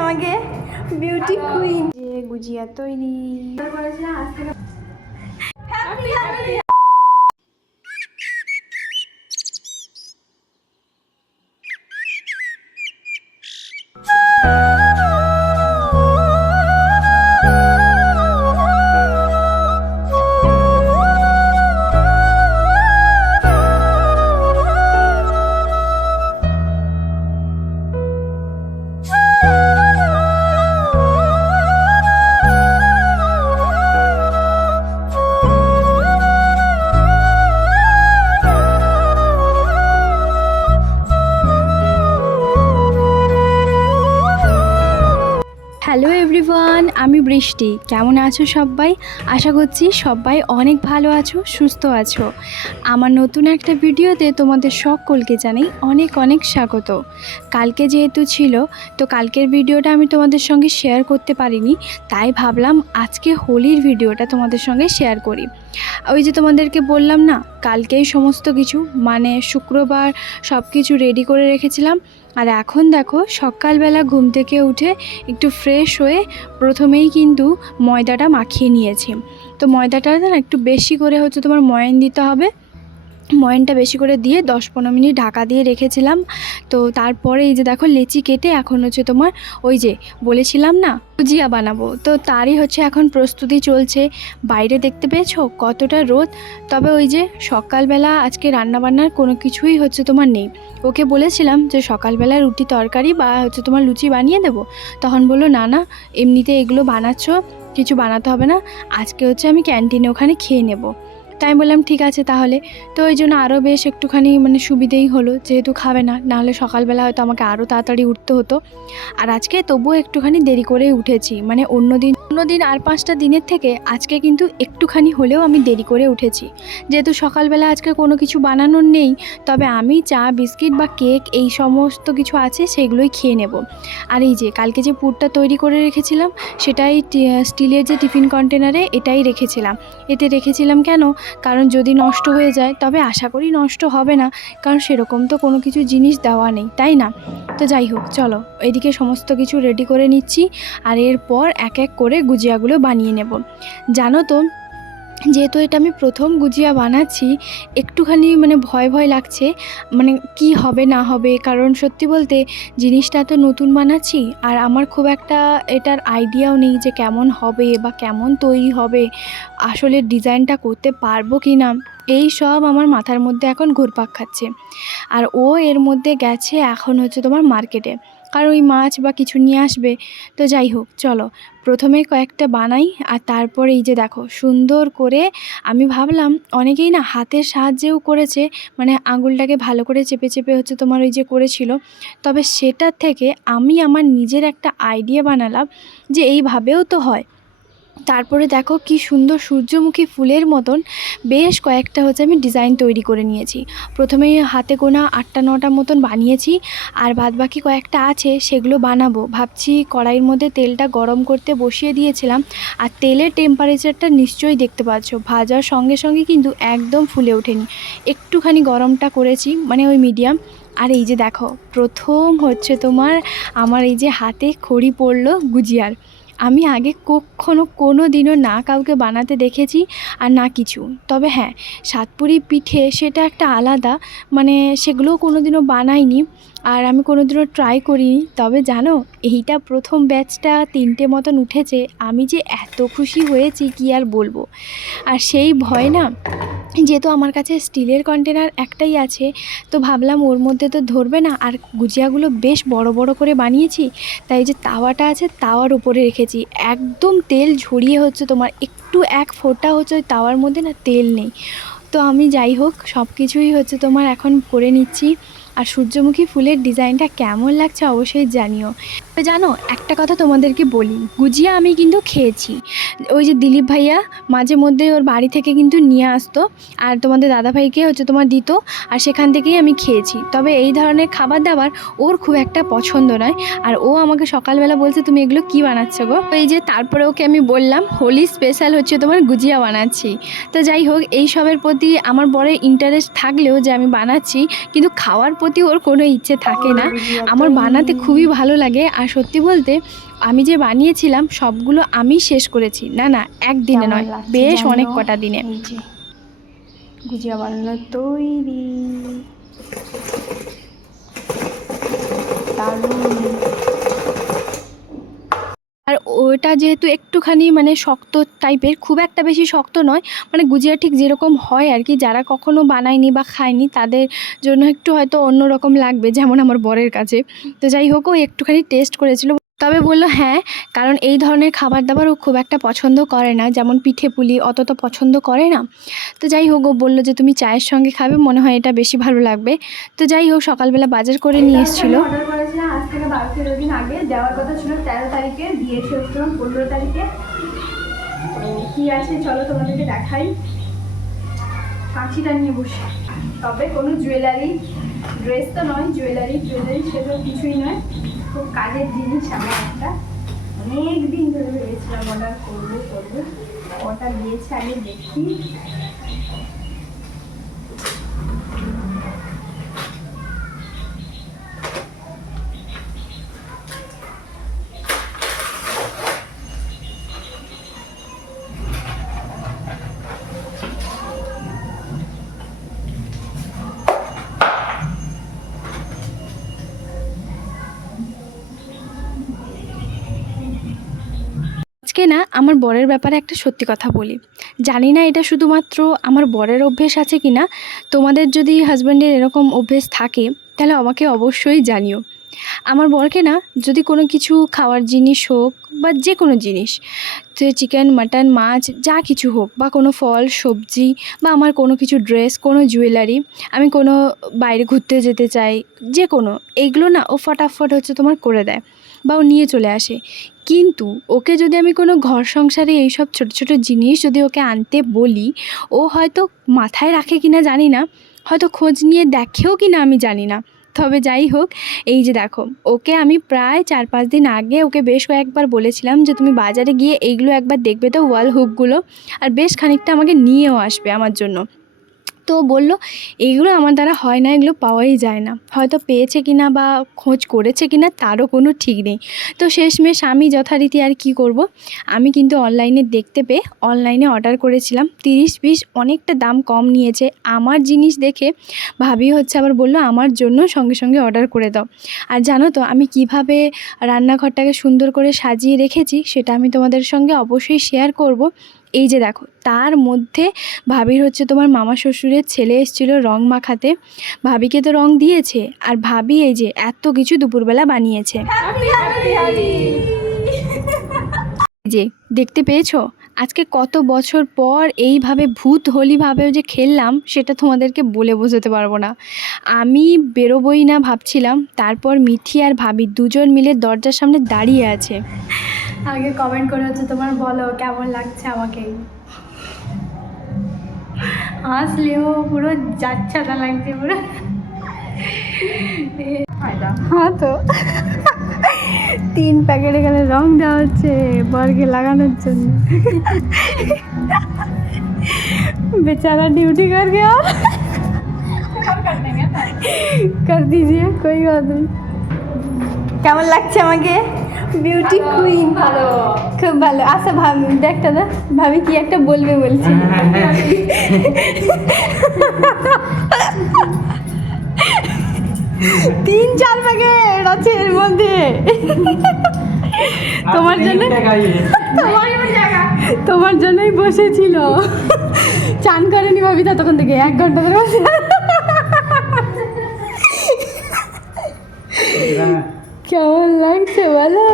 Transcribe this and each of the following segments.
আমাকে beauty queen যে গুজিয়া তৈরি হ্যালো এভরিওয়ান, আমি বৃষ্টি। কেমন আছো সবাই? আশা করছি সবাই অনেক ভালো আছো, সুস্থ আছো। আমার নতুন একটা ভিডিওতে তোমাদের সকলকে জানাই অনেক অনেক স্বাগত। কালকে যেহেতু ছিল, তো কালকের ভিডিওটা আমি তোমাদের সঙ্গে শেয়ার করতে পারিনি, তাই ভাবলাম আজকে হোলির ভিডিওটা তোমাদের সঙ্গে শেয়ার করি। ওই যে তোমাদেরকে বললাম না, কালকেই সমস্ত কিছু মানে শুক্রবার সব কিছু রেডি করে রেখেছিলাম। আর এখন দেখো সকালবেলা ঘুম থেকে উঠে একটু ফ্রেশ হয়ে প্রথমেই কিন্তু ময়দাটা মাখিয়ে নিয়েছি। তো ময়দাটা না একটু বেশি করে তোমার ময়ান দিতে হবে। ময়ানটা বেশি করে দিয়ে 10-15 মিনিট ঢাকা দিয়ে রেখেছিলাম। তো তারপরে এই যে দেখো লেচি কেটে এখন তোমার ওই যে বলেছিলাম না গুজিয়া বানাবো, তো তারই এখন প্রস্তুতি চলছে। বাইরে দেখতে পেয়েছো কতটা রোদ। তবে ওই যে সকালবেলা আজকে রান্নাবান্নার কোনো কিছুই তোমার নেই। ওকে বলেছিলাম যে সকালবেলা রুটি তরকারি বা তোমার লুচি বানিয়ে দেবো, তখন বললো না না, এমনিতে এগুলো বানাচ্ছ, কিছু বানাতে হবে না, আজকে আমি ক্যান্টিনে ওখানে খেয়ে নেবো। তাই বললাম ঠিক আছে তাহলে। তো ওই জন্য আরও বেশ একটুখানি সুবিধেই হলো, যেহেতু খাবে না, নাহলে সকালবেলা হয়তো আমাকে আরও তাড়াতাড়ি উঠতে হতো। আর আজকে তবুও একটুখানি দেরি করে উঠেছি, অন্য দিন আর 5টা দিনের থেকে আজকে কিন্তু একটুখানি হলেও আমি দেরি করে উঠেছি, যেহেতু সকালবেলা আজকে কোনো কিছু বানানোর নেই। তবে আমি চা বিস্কিট বা কেক এই সমস্ত কিছু আছে সেগুলোই খেয়ে নেব। আর এই যে কালকে যে পুরটা তৈরি করে রেখেছিলাম, সেটাই স্টিলের যে টিফিন কন্টেনারে এটাই রেখেছিলাম। এতে রেখেছিলাম কেন, কারণ যদি নষ্ট হয়ে যায়, তবে আশা করি নষ্ট হবে না, কারণ সেরকম তো কোনো কিছু জিনিস দেওয়া নেই, তাই না? তো যাই হোক, চলো এদিকে সমস্ত কিছু রেডি করে নিচ্ছি, আর এরপর এক এক করে গুজিয়াগুলো বানিয়ে নেব। জানো তো, যেহেতু এটা আমি প্রথম গুজিয়া বানাচ্ছি, একটুখানি ভয় ভয় লাগছে, কি হবে না হবে। কারণ সত্যি বলতে জিনিসটা তো নতুন বানাচ্ছি, আর আমার খুব একটা এটার আইডিয়াও নেই যে কেমন হবে বা কেমন তৈরি হবে, আসলে ডিজাইনটা করতে পারবো কি না, এই সব আমার মাথার মধ্যে এখন ঘুরপাক খাচ্ছে। আর ও এর মধ্যে গেছে এখন তোমার মার্কেটে, কারণ ওই মাছ বা কিছু নিয়ে আসবে। তো যাই হোক, চলো প্রথমে কয়েকটা বানাই, আর তারপর এই যে দেখো সুন্দর করে আমি ভাবলাম অনেকেই না হাতের সাহায্যেও করেছে, আঙুলটাকে ভালো করে চেপে চেপে তোমার ওই যে করেছিল। তবে সেটার থেকে আমি আমার নিজের একটা আইডিয়া বানালাম যে এইভাবেও তো হয়। তারপরে দেখো কি সুন্দর সূর্যমুখী ফুলের মতন বেশ কয়েকটা আমি ডিজাইন তৈরি করে নিয়েছি। প্রথমেই হাতে গোনা 8টা-9টা মতন বানিয়েছি, আর বাদবাকি কয়েকটা আছে সেগুলো বানাবো ভাবছি। কড়াইয়ের মধ্যে তেলটা গরম করতে বসিয়ে দিয়েছিলাম, আর তেলের টেম্পারেচারটা নিশ্চয়ই দেখতে পাচ্ছ, ভাজার সঙ্গে সঙ্গে কিন্তু একদম ফুলে ওঠেনি, একটুখানি গরমটা করেছি, ওই মিডিয়াম। আর এই যে দেখো প্রথম তোমার আমার এই যে হাতে খড়ি পড়লো গুজিয়ার। আমি আগে কখনো কোনো দিনও না কাউকে বানাতে দেখেছি আর না কিছু। তবে হ্যাঁ, সাতপুরি পিঠে সেটা একটা আলাদা, সেগুলোও কোনো দিনও বানাইনি, আর আমি কোনো দিনও ট্রাই করিনি। তবে জানো, এইটা প্রথম ব্যাচটা 3টে মতন উঠেছে, আমি যে এত খুশি হয়েছি কি আর বলবো। আর সেই ভয় না, যেহেতু আমার কাছে স্টিলের কন্টেনার একটাই আছে, তো ভাবলাম ওর মধ্যে তো ধরবে না, আর গুজিয়াগুলো বেশ বড় বড় করে বানিয়েছি, তাই যে তাওয়াটা আছে তাওয়ার উপরে রেখেছি, একদম তেল ঝরিয়ে তোমার একটু এক ফোঁটা ওই তাওয়ার মধ্যে না তেল নেই। তো আমি যাই হোক সব কিছুই তোমার এখন করে নিচ্ছি। আর সূর্যমুখী ফুলের ডিজাইনটা কেমন লাগছে অবশ্যই জানিও। তো জানো একটা কথা তোমাদেরকে বলি, গুজিয়া আমি কিন্তু খেয়েছি। ওই যে দিলীপ ভাইয়া মাঝে মধ্যে ওর বাড়ি থেকে কিন্তু নিয়ে আসতো, আর তোমাদের দাদাভাইকে তোমার দিত, আর সেখান থেকেই আমি খেয়েছি। তবে এই ধরনের খাবার দাবার ওর খুব একটা পছন্দ নয়, আর ও আমাকে সকালবেলা বলছে তুমি এগুলো কি বানাচ্ছ গো। এই যে তারপরে ওকে আমি বললাম হোলি স্পেশাল তোমার গুজিয়া বানাচ্ছি। তো যাই হোক, এই সবের প্রতি আমার বড় ইন্টারেস্ট থাকলেও যে আমি বানাচ্ছি, কিন্তু খাওয়ার প্রতি ওর কোনো ইচ্ছে থাকে না। আমার বানাতে খুবই ভালো লাগে। আর সত্যি বলতে আমি যে বানিয়েছিলাম সবগুলো আমি শেষ করেছি, না একদিনে নয়, বেশ অনেক কটা দিনে। গুজিয়া বানানো তৈরি। আর ওটা যেহেতু একটুখানি মানে শক্ত টাইপের, খুব একটা বেশি শক্ত নয়, মানে গুজিয়া ঠিক যেরকম হয় আর কি, যারা কখনো বানায়নি বা খায়নি তাদের জন্য একটু হয়তো অন্যরকম লাগবে, যেমন আমার বরের কাছে। তো যাই হোক, ও একটুখানি টেস্ট করেছিল, তবে বললো হ্যাঁ, কারণ এই ধরনের খাবার দাবার ও খুব একটা পছন্দ করে না, যেমন পিঠে পুলি অত তো পছন্দ করে না। তো যাই হোক, ও বললো যে তুমি চায়ের সঙ্গে খাবে, মনে হয় এটা বেশি ভালো লাগবে। তো যাই হোক, সকালবেলা বাজার করে নিয়ে এসেছিলো। অর্ডার করেছিলাম আজ থেকে 12-13 দিন আগে, দেওয়ার কথা ছিল 13 তারিখে, দিয়েছে হচ্ছে 15 তারিখে। কি আছে চলো তোমাদেরকে দেখাই। কাঁচিটা নিয়ে বসে, তবে কোনো জুয়েলারি, ড্রেস তো নয়, জুয়েলারি সেসব কিছুই নয়, খুব কাজের জিনিস। আমার একটা অনেক দিন ধরে ভেবেছিলাম অর্ডার করবো, অর্ডার দিয়েছে, আগে দেখি। আজকে না আমার বরের ব্যাপারে একটা সত্যি কথা বলি। জানি না এটা শুধুমাত্র আমার বরের অভ্যেস আছে কি না, তোমাদের যদি হাজব্যান্ডের এরকম অভ্যেস থাকে তাহলে আমাকে অবশ্যই জানিও। আমার বরকে না, যদি কোনো কিছু খাওয়ার জিনিস হোক বা যে কোনো জিনিস, তো চিকেন মাটন মাছ যা কিছু হোক, বা কোনো ফল সবজি, বা আমার কোনো কিছু ড্রেস, কোনো জুয়েলারি, আমি কোনো বাইরে ঘুরতে যেতে চাই, যে কোনো, এইগুলো না ও ফটাফট হচ্ছে তোমার করে দেয়, বা ও নিয়ে চলে আসে। কিন্তু ওকে যদি আমি কোনো ঘর সংসারে এইসব ছোটো ছোটো জিনিস যদি ওকে আনতে বলি, ও হয়তো মাথায় রাখে কিনা জানি না, হয়তো খোঁজ নিয়ে দেখেও কিনা আমি জানি না। তবে যাই হোক, এই যে দেখো, ওকে আমি প্রায় 4-5 দিন আগে ওকে বেশ কয়েকবার বলেছিলাম যে তুমি বাজারে গিয়ে এইগুলো একবার দেখবে তো, ওয়াল হুকগুলো, আর বেশ খানিকটা আমাকে নিয়েও আসবে আমার জন্য। তো বলল এইগুলো আমার দ্বারা হয় না, এগুলো পাওয়াই যায় না, হয়তো পেয়েছে কিনা বা খোঁজ করেছে কিনা তারও কোনো ঠিক নেই। তো শেষমেশ আমি যথারীতি আর কি করব, আমি কিন্তু অনলাইনে দেখতে পেয়ে অনলাইনে অর্ডার করেছিলাম। 30-20 অনেকটা দাম কম নিয়েছে। আমার জিনিস দেখে ভাবি হচ্ছে আবার বলল আমার জন্য সঙ্গে সঙ্গে অর্ডার করে দাও। আর জানো তো আমি কিভাবে রান্নাঘরটাকে সুন্দর করে সাজিয়ে রেখেছি, সেটা আমি তোমাদের সঙ্গে অবশ্যই শেয়ার করব। এই যে দেখো, তার মধ্যে ভাবির হচ্ছে তোমার মামা শ্বশুরের ছেলে এসেছিলো রং মাখাতে, ভাবিকে তো রং দিয়েছে, আর ভাবি এই যে এত কিছু দুপুরবেলা বানিয়েছে। যে দেখতে পেয়েছো, আজকে কত বছর পর এইভাবে ভূত হোলিভাবেও যে খেললাম, সেটা তোমাদেরকে বলে বোঝাতে পারবো না। আমি বেরোবই না ভাবছিলাম, তারপর মিঠি আর ভাবি দুজন মিলে দরজার সামনে দাঁড়িয়ে আছে। আগে কমেন্ট করে হচ্ছে তোমার বলো কেমন লাগছে আমাকে। হাসলেও পুরো যাচ্ছাটা লাগছে পুরো। হ্যাঁ তো 3 প্যাকেট এখানে রং দেওয়া হচ্ছে বরকে লাগানোর জন্য। बेचारा ड्यूटी कर गया, कर दीजिए कोई बात नहीं। কেমন লাগছে আমাকে? বিউটি কুইন, ভালো, খুব ভালো। আচ্ছা ভাবি দেখটা দা, ভাবি কি একটা বলবে বলছি। 3-4 প্যাকেট আছে এর মধ্যে। তোমার জন্য, তোমার জন্যই বসেছিল। চান করেনি ভাবি ততক্ষণ থেকে 1 ঘন্টা ধরে বসে। কেমন লাগছে বলো?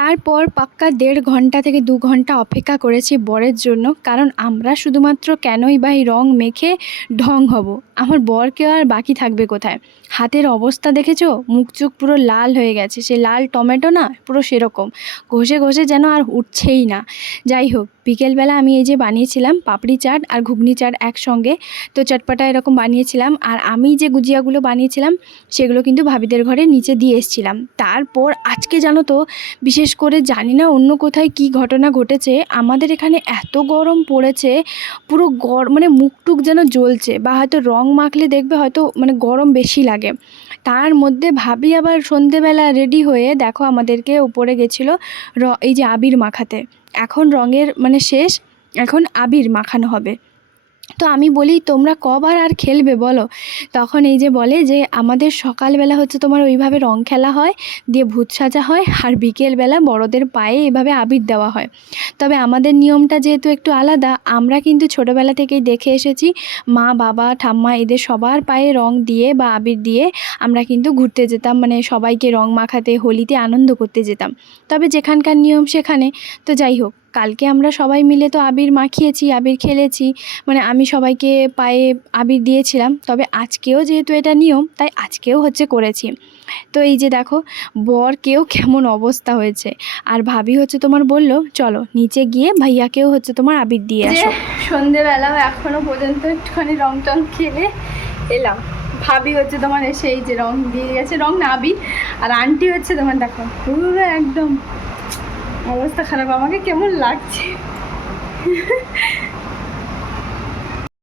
তারপর পাক্কা 1.5 ঘন্টা থেকে 2 ঘন্টা অপেক্ষা করেছি বরের জন্য, কারণ আমরা শুধুমাত্র কেনই বা এই রং মেখে ঢং হব, আমার বরকেও আর বাকি থাকবে কোথায়। হাতের অবস্থা দেখেছো, মুখ চোখ পুরো লাল হয়ে গেছে, সে লাল টমেটো না পুরো সেরকম, ঘষে ঘষে যেন আর উঠছেই না। যাই হোক, বিকেলবেলা আমি এই যে বানিয়েছিলাম পাপড়ি চাট আর ঘুগনি চাট একসঙ্গে, তো চটপটা এরকম বানিয়েছিলাম। আর আমি যে গুজিয়াগুলো বানিয়েছিলাম সেগুলো কিন্তু ভাবিদের ঘরে নিচে দিয়ে এসেছিলাম। তারপর আজকে জানো তো, বিশেষ করে জানি না অন্য কোথায় কি ঘটনা ঘটেছে, আমাদের এখানে এত গরম পড়েছে, পুরো মানে মুখ টুক যেন জ্বলছে, বা হয়তো রং মাখলে দেখবে হয়তো মানে গরম বেশি লাগে। তার মধ্যে ভাবি আবার সন্ধেবেলা রেডি হয়ে দেখো আমাদেরকে উপরে গেছিলো এই যে আবির মাখাতে। এখন রঙের মানে শেষ, এখন আবির মাখানো হবে। তো আমি বলি তোমরা কবার আর খেলবে বলো। তখন এই যে বলে যে আমাদের সকালবেলা হচ্ছে তোমার ওইভাবে রং খেলা হয়, দিয়ে ভূত সাজা হয়, আর বিকেলবেলা বড়দের পায়ে এভাবে আবির দেওয়া হয়। তবে আমাদের নিয়মটা যেহেতু একটু আলাদা, আমরা কিন্তু ছোটোবেলা থেকেই দেখে এসেছি মা বাবা ঠাম্মা এদের সবার পায়ে রং দিয়ে বা আবির দিয়ে আমরা কিন্তু ঘুরতে যেতাম, মানে সবাইকে রং মাখাতে, হোলিতে আনন্দ করতে যেতাম। তবে যেখানকার নিয়ম সেখানে। তো যাই হোক, কালকে আমরা সবাই মিলে তো আবির মাখিয়েছি, আবির খেলেছি, মানে আমি সবাইকে পায়ে আবির দিয়েছিলাম। তবে আজকেও যেহেতু এটা নিয়ম, তাই আজকেও হচ্ছে করেছি। তো এই যে দেখো বরকেও কেমন অবস্থা হয়েছে, আর ভাবি হচ্ছে তোমার বলল চলো নিচে গিয়ে ভাইয়াকেও হচ্ছে তোমার আবির দিয়ে আসো। সন্ধেবেলাও এখনো পর্যন্ত একটুখানি রং টং খেলে এলাম। ভাবি হচ্ছে তোমার এসে এই যে রং দিয়ে গেছে, রং না আবির। আর আন্টি হচ্ছে তোমার দেখো পুরো একদম অবস্থা খারাপ, আমাকে কেমন লাগছে।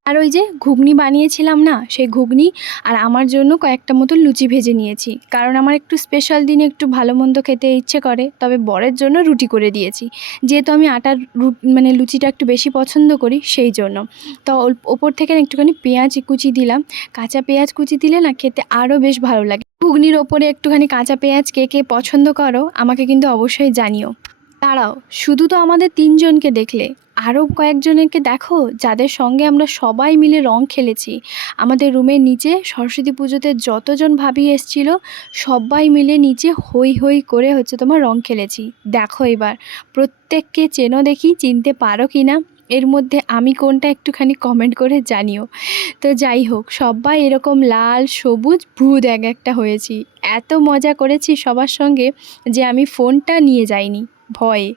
আর ওই যে ঘুগনি বানিয়েছিলাম না, সেই ঘুগনি আর আমার জন্য কয়েকটা মতো লুচি ভেজে নিয়েছি, কারণ আমার একটু স্পেশাল দিনে একটু ভালো মন্দ খেতে ইচ্ছে করে। তবে বরের জন্য রুটি করে দিয়েছি, যেহেতু আমি আটার মানে লুচিটা একটু বেশি পছন্দ করি সেই জন্য। তো ওপর থেকে একটুখানি পেঁয়াজ কুচি দিলাম, কাঁচা পেঁয়াজ কুচি দিলে না খেতে আরও বেশ ভালো লাগে। ঘুগনির ওপরে একটুখানি কাঁচা পেঁয়াজ কে কে পছন্দ করো আমাকে কিন্তু অবশ্যই জানিও। দাঁড়াও, শুধু তো আমাদের তিনজনকে দেখলে, আরও কয়েকজনকে দেখো যাদের সঙ্গে আমরা সবাই মিলে রং খেলেছি। আমাদের রুমের নিচে সরস্বতী পুজোতে যতজন ভাবি এসছিল সবাই মিলে নিচে হই হই করে হচ্ছে তোমার রং খেলেছি। দেখো এবার প্রত্যেককে চেনো দেখি, চিনতে পারো কি না, এর মধ্যে আমি কোনটা একটুখানি কমেন্ট করে জানিও। তো যাই হোক, সবাই এরকম লাল সবুজ ভূত এক একটা হয়েছি, এত মজা করেছি সবার সঙ্গে যে আমি ফোনটা নিয়ে যাইনি ভয়ে।